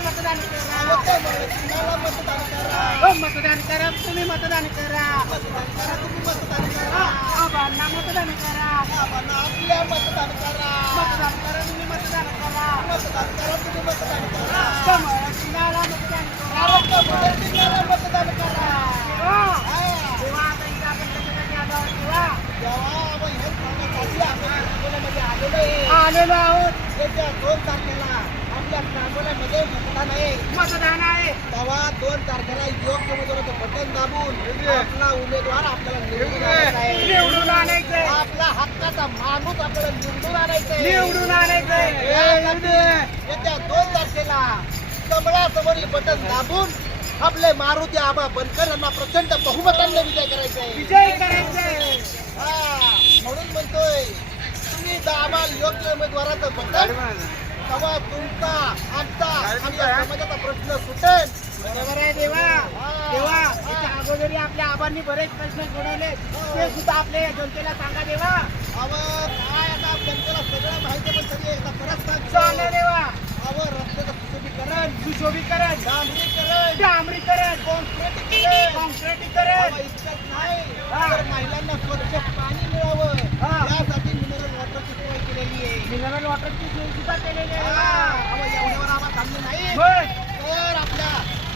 मतदान करा कमळ चिन्हाला मतदान करा हो, मतदान करा तुम्ही मतदान करा मतदान करा तुम्ही मतदान करा आबांना मतदान करा आम्हाला आपल्या मतदान करा मतदान करा तुम्ही मतदान करा मतदान करा तुम्ही मतदान करा कमळ चिन्हाला मतदान करा अरे कमळ चिन्हाला मतदान करा तेव्हा हा. तेव्हा आता इथं आपण कशासाठी आलो आहोत तेव्हा जेव्हा आपण हे सांगत आधी आपण सांगोल्यामध्ये आलेलो आहे आलेलो आहोत येत्या दोन तारखेला आपल्या मतदान आहे. मतदान आहे. तेव्हा दोन तारखेला योग्य उमेदवाराचं बटन दाबून आपला उमेदवार आपल्याला निवडून आणायचा आहे. निवडून आणायचंय. आपला हक्काचा माणूस आपल्याला निवडून आणायचा. निवडून आणायचंय. येत्या दोन तारखेला कमळासमोरील बटन दाबून आपले मारुती आबा बनकर यांना प्रचंड बहुमतांनी विजय करायचा आहे. विजय करायचंय हा, म्हणून म्हणतोय तुम्ही दाबाल योग्य उमेदवाराचं बटन. तेव्हा तुमचा आमचा आणि या समाजाचा प्रश्न सुटेल? बरोबर आहे देवा. देवा याच्या अगोदरी आपल्या आबांनी बरेच प्रश्न सोडवले ते सुद्धा आपल्या जनतेला सांगा देवा. अव काय आता जनतेला सगळं माहिती पण तरी एकदा परत सांगा देवा. अव रस्त्याचं सुशोभीकरण. सुशोभीकरण. डांबरीकरण डांबरीकरण कॉन्क्रिटीकरण. कॉन्क्रिटीकरण. इतकंच नाही हा. तर महिलांना स्वच्छ पाणी मिळावं हा. यासाठी मिनरल वॉटरची सोय केलेली आहे सुद्धा केलेली हा, आहे एवढ्यावर थांबलं नाही. तर आपल्या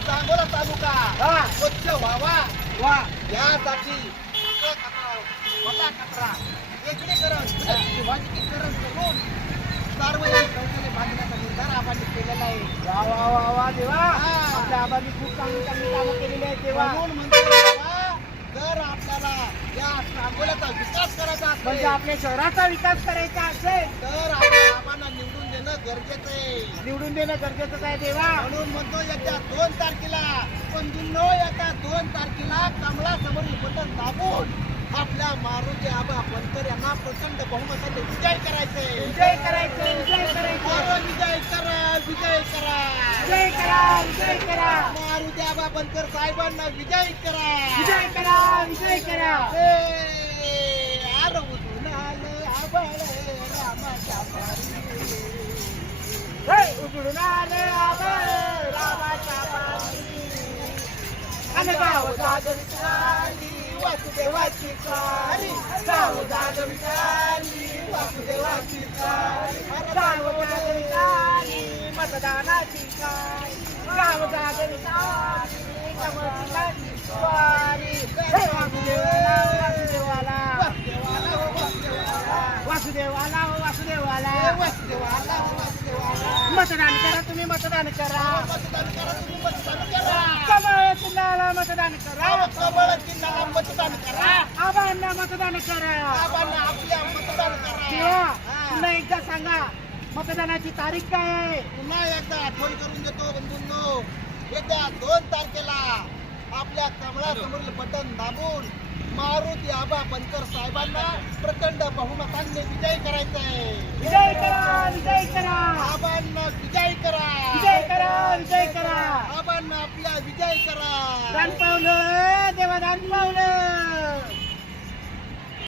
सांगोला तालुका स्वच्छ व्हावा वा यासाठी सगळं कचरा, ओला कचरा वेगळीकरण करून सार्वजनिक शौचालय बांधण्याचा निर्धार केलेला आहे वा वा वा वा देवा. आपल्या आबांनी खूप चांगली चांगली कामं केलेली आहेत देवा म्हणून म्हणतो बाबा, जर विकास करायचा म्हणजे असेल आपल्या शहराचा विकास करायचा असेल. तर आबांना निवडून देणं गरजेचं आहे. निवडून देणं गरजेचं आहे देवा. म्हणून म्हणतो येत्या दोन तारखेला पण जुन्नो येत्या दोन तारखेला कमला समोरील बटन दाबून आपल्या मारुती आबा बनकर यांना प्रचंड बहुमताने विजय करायचे विजय करायचं विजय करायचं विजय करा विजय करा. विजय करा. विजय करा साहेबांना विजय करा विजय करा विजय करा ए, आले रामाच्या आणि गाव जागविचारी वासुदेवाची कारी गाव जागविचारी वासुदेवाची कारी गाव मतदानाची कारी मतदान करा मतदान करा तुम्ही मतदान करा. कमळ चिन्हाला मतदान करा. कमळ चिन्हाला मतदान करा आबांना मतदान करा. आबांना आपल्या मतदान करा. पुन्हा एकदा सांगा मतदानाची तारीख काय? आहे पुन्हा एकदा आठवण करून देतो बंधूंनो. येत्या दोन तारखेला आपल्या कमळासमोरील बटन दाबून मारुती आबा बनकर साहेबांना प्रचंड बहुमतांनी विजय करायचा आहे विजय करा विजय करा. आबांना विजय करा. विजय करा विजय करा. आबांना आपल्या विजय करा. दान पावलं देवा दान पावलं.